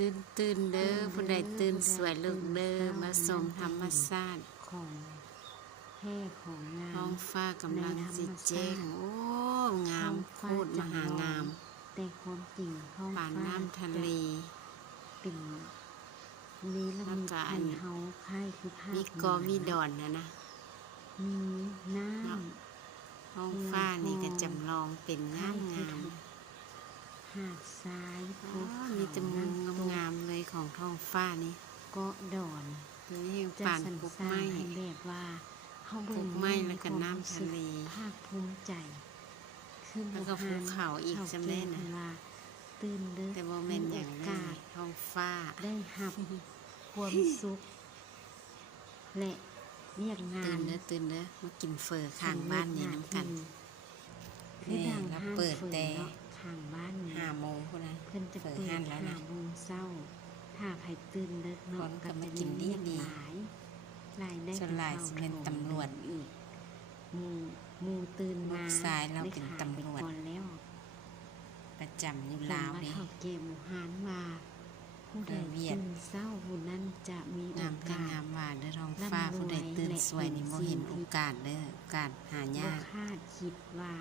ตื่นเด้อผู้ใดตื่นสวยลูกเด้อมาชมธรรมชาติของแห่ของงามท้องฟ้ากำลังสิแจ้งโอ้งามโคตรมหางามแต่ความจริงท้องฟ้า ป่านน้ำทะเลเป็นนี้แล้วมีพันเฮาค่ายคือภาพมีกอมีดอนนะมีน้ำท้องฟ้านี่ก็จำลองเป็นงามงามหาดทรายมีจมูกงามๆเลยของท้องฟ้านี่ก็ดอนนี่ป่านปุกไม้แบบว่าเขาปุกไม้แล้วก็น้ำทะเลภาคภูมิใจขึ้นแล้วก็ภูเขาอีกจำได้นะตื่นเด้อแต่โมเมนต์อย่างกาศท้องฟ้าได้หับความสุขและเรียกงานตื่นเด้อมากินเฟอข้างบ้านนี่น้ำกันคือดังแล้วเปิดแต่ข้างบ้านนี่5 โมงพวกนั้นเพิ่นจะเปิด5 โมงเช้าถ้าใครตื่นเด้อเนาะก็มากินดีหลายได้ส่วนหลายสิเป็นตำรวจอีกมูตื่นมาสายเราเป็นตำรวจแล้วประจำอยู่ลาวนี่เขาเกมหานว่าผู้ใดตื่นเศร้าผู้นั้นจะมีโอกาสงามว่าเด้อท้องฟ้าผู้ใดตื่นสวยนี่บ่เห็นโอกาสเด้อโอกาสหายากคาดคิดว่า